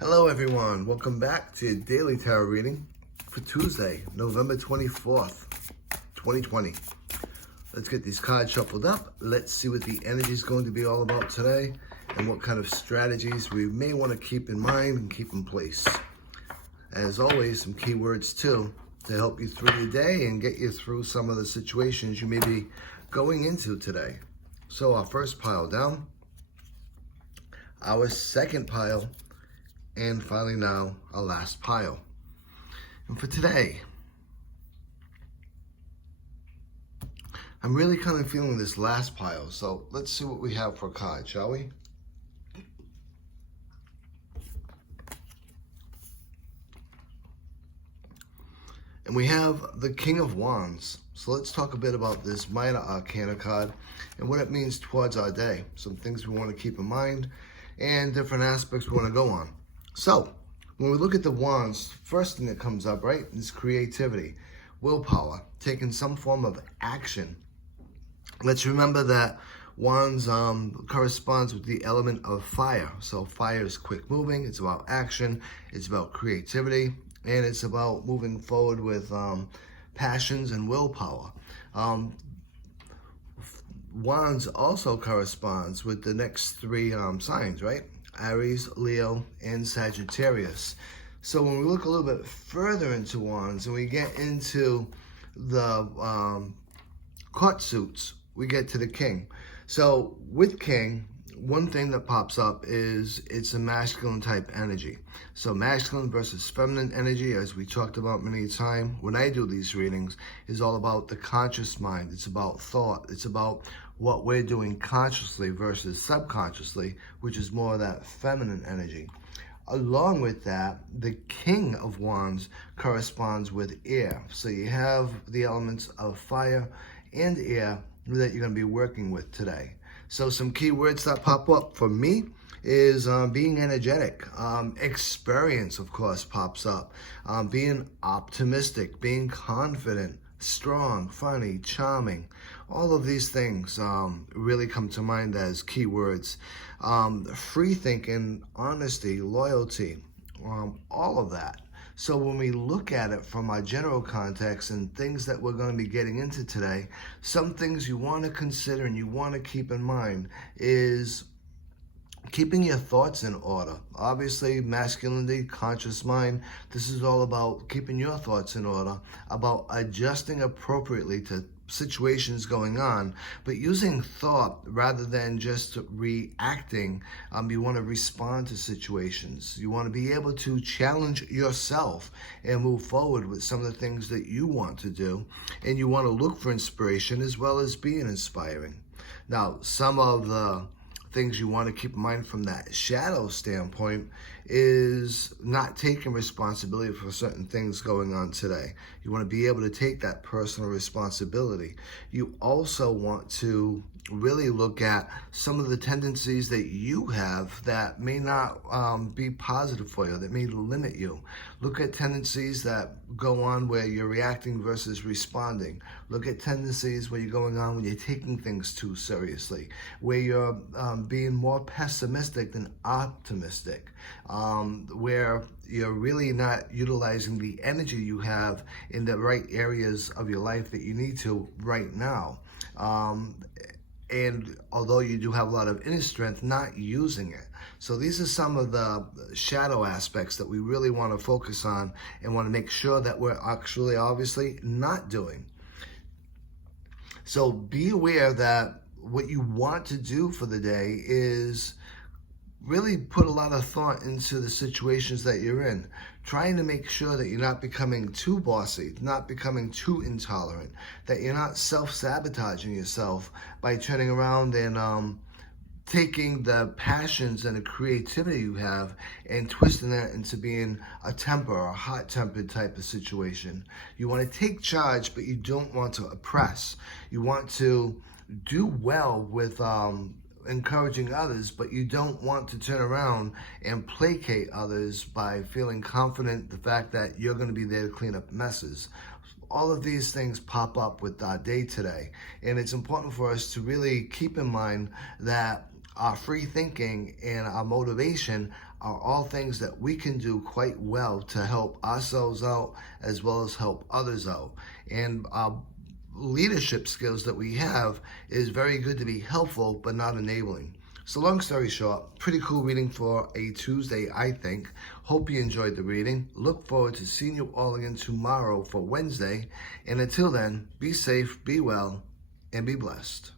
Hello everyone, welcome back to your daily tarot reading for Tuesday, November 24th, 2020. Let's get these cards shuffled up. Let's see what the energy is going to be all about today and what kind of strategies we may want to keep in mind and keep in place. As always, some keywords too to help you through your day and get you through some of the situations you may be going into today. So our first pile down, our second pile, and finally now, our last pile. And for today, I'm really kind of feeling this last pile. So let's see what we have for a card, shall we? And we have the King of Wands. So let's talk a bit about this Minor Arcana card and what it means towards our day. Some things we want to keep in mind and different aspects we want to go on. So, when we look at the wands, first thing that comes up, right, is creativity, willpower, taking some form of action. Let's remember that wands corresponds with the element of fire. So fire is quick moving, it's about action, it's about creativity, and it's about moving forward with passions and willpower. Wands also corresponds with the next three signs, right? Aries, Leo, and Sagittarius. So when we look a little bit further into wands and we get into the court suits, we get to the king. So with king, one thing that pops up is it's a masculine type energy. So masculine versus feminine energy, as we talked about many times when I do these readings, is all about the conscious mind. It's about thought. It's about what we're doing consciously versus subconsciously, which is more of that feminine energy. Along with that, the King of Wands corresponds with air. So you have the elements of fire and air that you're going to be working with today. So some key words that pop up for me is being energetic. Experience, of course, pops up. Being optimistic, being confident, strong, funny, charming. All of these things really come to mind as key words. Free thinking, honesty, loyalty, all of that. So when we look at it from our general context and things that we're going to be getting into today, some things you want to consider and you want to keep in mind is keeping your thoughts in order. Obviously, masculinity, conscious mind, this is all about keeping your thoughts in order, about adjusting appropriately to situations going on, but using thought rather than just reacting. You want to respond to situations. You want to be able to challenge yourself and move forward with some of the things that you want to do, and you want to look for inspiration as well as being inspiring. Now, some of the things you want to keep in mind from that shadow standpoint is not taking responsibility for certain things going on today. You want to be able to take that personal responsibility. You also want to really look at some of the tendencies that you have that may not be positive for you, that may limit you. Look at tendencies that go on where you're reacting versus responding. Look at tendencies where you're going on when you're taking things too seriously, where you're being more pessimistic than optimistic, where you're really not utilizing the energy you have in the right areas of your life that you need to right now. And although you do have a lot of inner strength, not using it. So these are some of the shadow aspects that we really want to focus on and want to make sure that we're actually obviously not doing. So be aware that what you want to do for the day is really put a lot of thought into the situations that you're in, trying to make sure that you're not becoming too bossy, not becoming too intolerant, that you're not self-sabotaging yourself by turning around and taking the passions and the creativity you have and twisting that into being a temper or a hot-tempered type of situation. You want to take charge, but you don't want to oppress. You want to do well with encouraging others, but you don't want to turn around and placate others by feeling confident the fact that you're going to be there to clean up messes. All of these things pop up with our day today, and it's important for us to really keep in mind that our free thinking, and our motivation are all things that we can do quite well to help ourselves out as well as help others out. And our leadership skills that we have is very good to be helpful but not enabling. So long story short, pretty cool reading for a Tuesday, I think. Hope you enjoyed the reading. Look forward to seeing you all again tomorrow for Wednesday. And until then, be safe, be well, and be blessed.